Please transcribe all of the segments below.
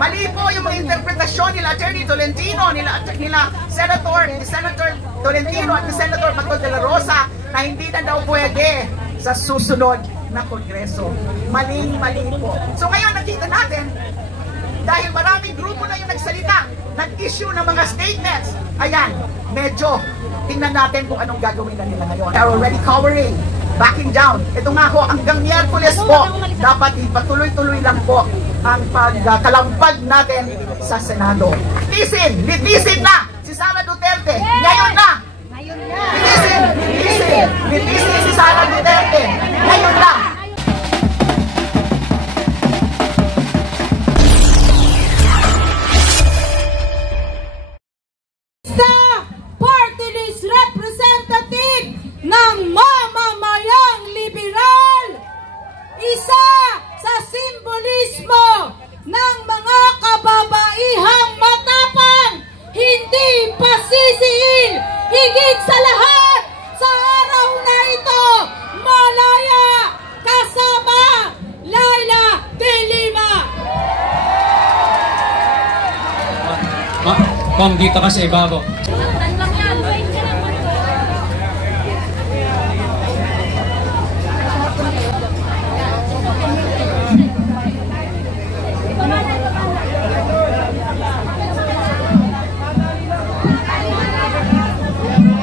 Mali po yung mga interpretasyon nila Attorney Tolentino, nila Senator Tolentino at ni Senator Bato de la Rosa na hindi na daw pwede sa susunod na Kongreso. Maling-mali po. So ngayon nakita natin, dahil maraming grupo na yung nagsalita, nag-issue ng mga statements, ayan, medyo tingnan natin kung anong gagawin na nila ngayon. They're already covering, backing down. Ito nga ho, hanggang Miyerkules po, dapat ipatuloy-tuloy lang po ang pagkalampag natin sa Senado. Litisin na si Sara Duterte. Ngayon na! Litisin si Sara Duterte. Ngayon na! Party list representative ng mamamayang liberal, isa sa simbolismo ng mga kababaihang matapang, hindi pasisiil, higit sa lahat sa araw na ito, malaya kasama Laila de Lima. Kung dito ka sa ibabaw.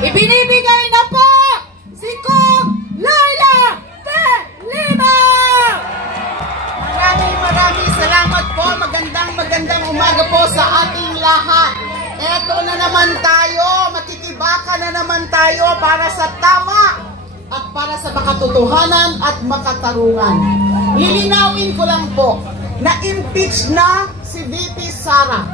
Ibinibigay na po si Kong Laila de Lima. Maraming salamat po. Magandang umaga po sa ating lahat. Eto na naman tayo, makikibaka na naman tayo para sa tama at para sa makatotohanan at makatarungan. Lilinawin ko lang po na impeach na si VP Sara.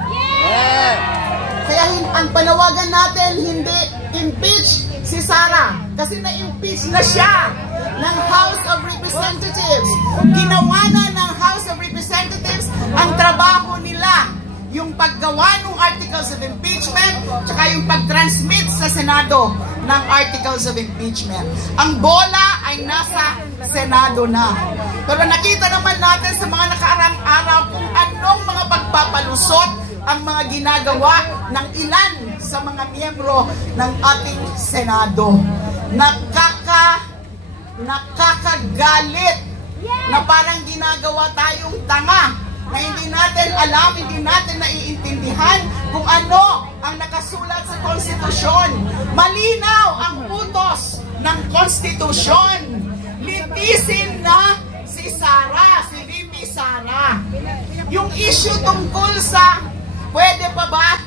Kaya ang panawagan natin, hindi impeach si Sara kasi na-impeach na siya ng House of Representatives. Ginawa na ng House of Representatives ang trabaho nila, yung paggawa ng Articles of Impeachment tsaka yung pag-transmit sa Senado ng Articles of Impeachment. Ang bola ay nasa Senado na. Pero nakita naman natin sa mga nakaraang araw kung anong mga pagpapalusot ang mga ginagawa ng ilan sa mga miyembro ng ating Senado. Nakakagalit na parang ginagawa tayong tanga na hindi natin alam, hindi natin naiintindihan kung ano ang nakasulat sa konstitusyon. Malinaw ang utos ng konstitusyon. Litisin na si Sara, si VP Sara. Yung issue tungkol sa pwede pa ba?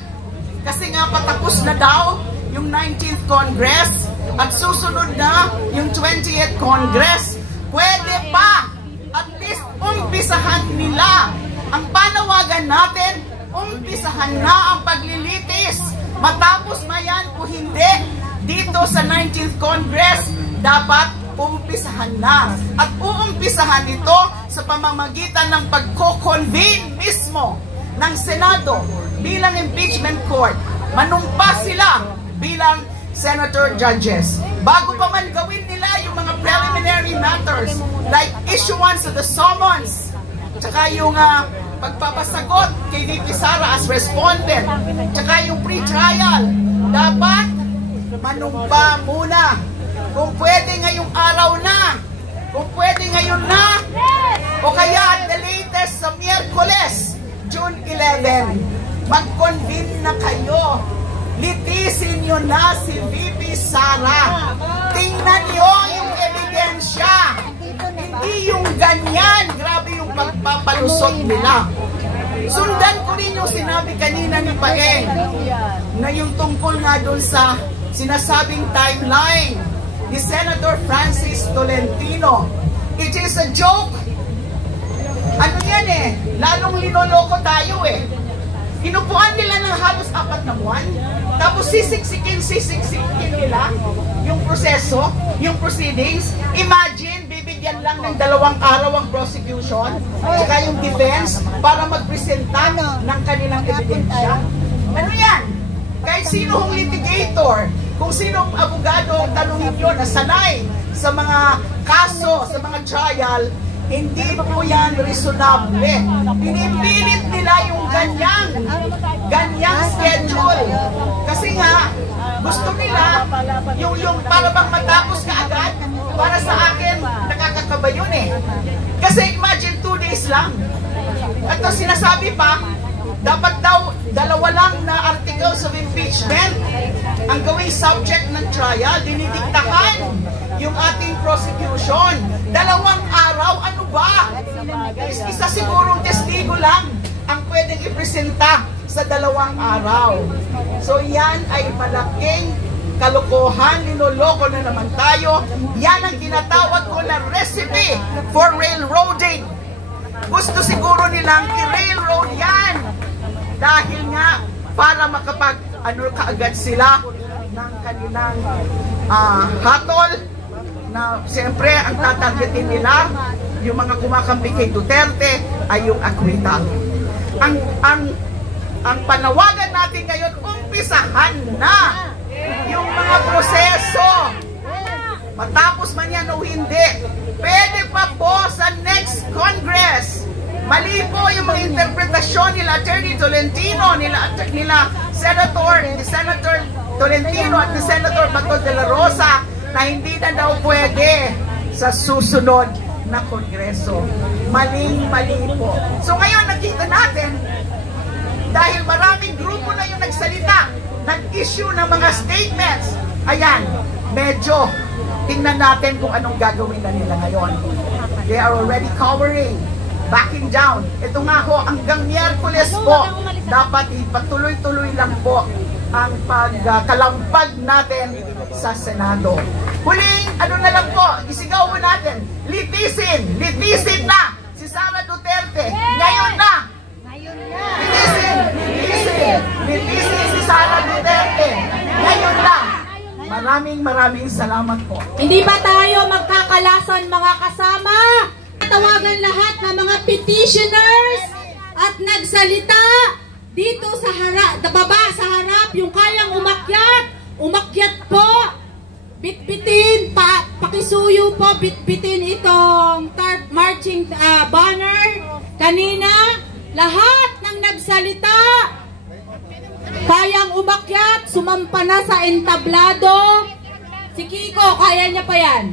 Kasi nga patapos na daw yung 19th Congress at susunod na yung 20th Congress. Pwede pa. At least umpisahan nila. Ang panawagan natin, umpisahan na ang paglilitis. Matapos mayan o hindi, dito sa 19th Congress, dapat umpisahan na. At uumpisahan ito sa pamamagitan ng pagko-convene mismo ng Senado bilang impeachment court. Manumpa sila bilang senator judges. Bago pa man gawin nila yung mga preliminary matters like issuance of the summons, tsaka yung pagpapasagot kay VP Sara as respondent, tsaka yung pre-trial, dapat manumpa muna. Kung pwede ngayong araw na, kung pwede ngayon na, o kaya at the latest sa Miyerkules, June 11, mag-convene na kayo. Litisin nyo na si VP Sara. Tingnan nyo yung ebidensya. Hindi yung ganyan. Grabe yung pagpapalusot nila. Sundan ko rin yung sinabi kanina ni Paeng na yung tungkol nga doon sa sinasabing timeline ni Senator Francis Tolentino. It is a joke. Ano yan eh? Lalong linoloko tayo eh. Inupuan nila ng halos 4 na buwan. Tapos sisiksikin nila yung proseso, yung proceedings. Imagine, bibigyan lang ng 2 araw ang prosecution, saka yung defense, para magpresenta ng kanilang ebidensya. Ano yan? Kahit sino hong litigator, kung sino ang abogado, tanungin nyo na sanay sa mga kaso, sa mga trial, hindi po yan reasonable. Pinipilit nila yung ganyang schedule. Kasi nga, gusto nila yung para bang matapos ka agad. Para sa akin, nakakakaba yun eh. Kasi imagine 2 days lang. At ito sinasabi pa, dapat daw 2 lang na articles of impeachment ang gawing subject ng trial. Dinidiktahan yung ating prosecution. 2 araw, ano ba? Isa sigurong testigo lang ang pwedeng ipresenta sa 2 araw. So yan ay malaking kalokohan, niloloko na naman tayo. Yan ang tinatawag ko na recipe for railroading. Gusto siguro nilang i-railroad yan dahil nga para makapag kaagad sila ng kanilang hatol na siyempre ang tatargetin nila yung mga kumakampi kay Duterte ay yung acquittal. Ang panawagan natin ngayon, umpisahan na yung mga proseso. Matapos man yan o hindi, pwede pa po sa next Congress. Mali po yung mga interpretasyon nila Attorney Tolentino, nila Senator Tolentino at ni Senator Bato de la Rosa na hindi na daw pwede sa susunod na Kongreso. Maling-mali po. So ngayon nakita natin, dahil maraming grupo na yung nagsalita, nag-issue ng mga statements, ayan, medyo tingnan natin kung anong gagawin na nila ngayon. They are already covering, backing down. Ito nga ho, hanggang Miyerkules po, dapat ipatuloy-tuloy lang po ang pagkalampag natin sa Senado. Huling, ano na lang po, isigaw mo natin, litisin na si Sara Duterte. Ngayon na! Litisin si Sara Duterte. Ngayon na! Maraming salamat po. Hindi ba tayo magkakalason mga kasama? Tawagan lahat ng mga petitioners at nagsalita dito sa harap, baba sa harap, yung kayang umakyat po, bitbitin, pakisuyo po, bitbitin itong marching banner. Kanina, lahat ng nagsalita, kayang umakyat, sumampa na sa entablado. Si Kiko, kaya niya pa yan.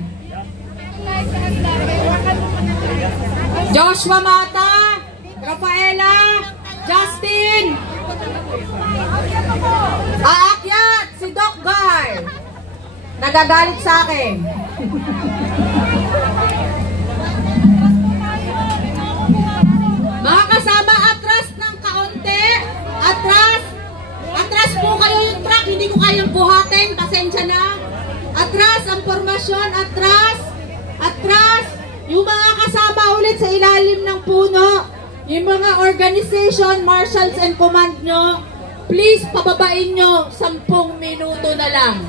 Joshua Mata, Rafaela, Justin, aakyat si Doc Guy. Nagagalit sa akin. Mga kasama, atras ng kaunti. Atras po kayo yung truck. Hindi ko kayang buhatin. Pasensya na. Atras ang formasyon. Atras. Yung mga kasama ulit sa ilalim ng puno. Yung mga organization, marshals and command nyo, please pababain nyo 10 minuto na lang.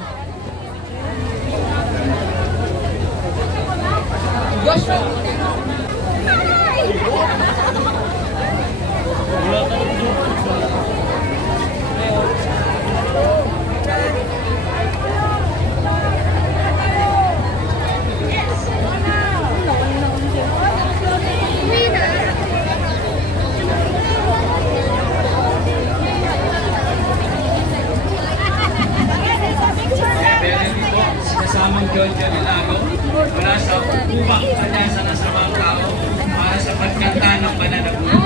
Kasamang John Ilago mula sa upang panyasa na sa mga tao para sa pagkanta ng pananagunan.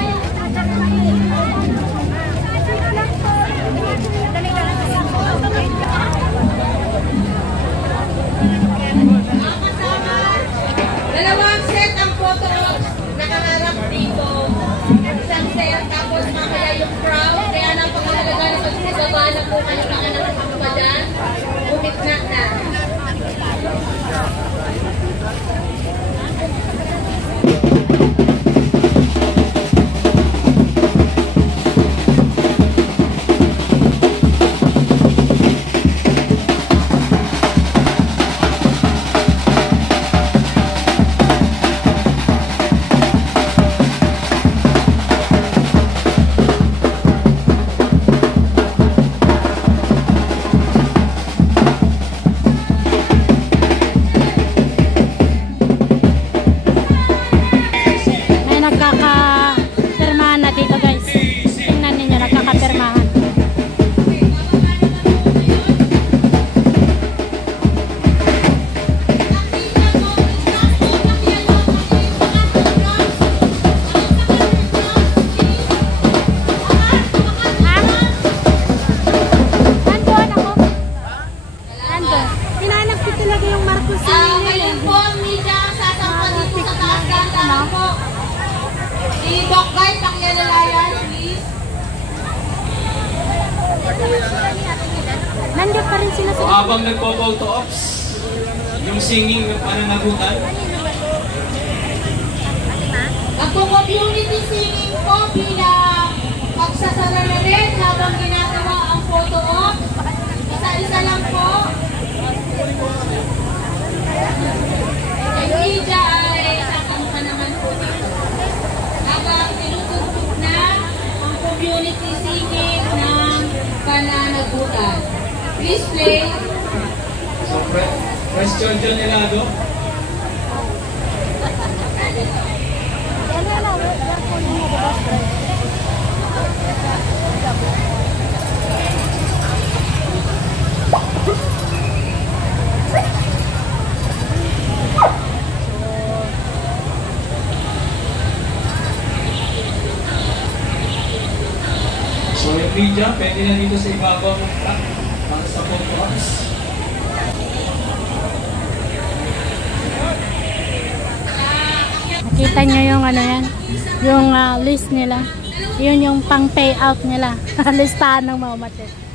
Mga kasama, dalawang set ang photo nakaharap dito. Isang set, tapos mamaya yung crowd. Kaya napakahalaga na pagsibaba na po kayo na nakakapa dyan. Umitna na. O habang nagpo-photo ops, yung singing ng pananagutan. Ang community singing po bilang pagsasara na rin habang ginagawa ang photo op. Isa-isa lang po. Yung media ay sasama naman po dito. Habang tinutugtog na ang community singing ng pananagutan. Please play. So, question dyan nilado. So yung media, pwede na dito sa ibabaw ng truck para sa photo ops. Nakita nyo yung ano yan, yung list nila. Yun yung pang payout nila. Listahan ng mga umatis.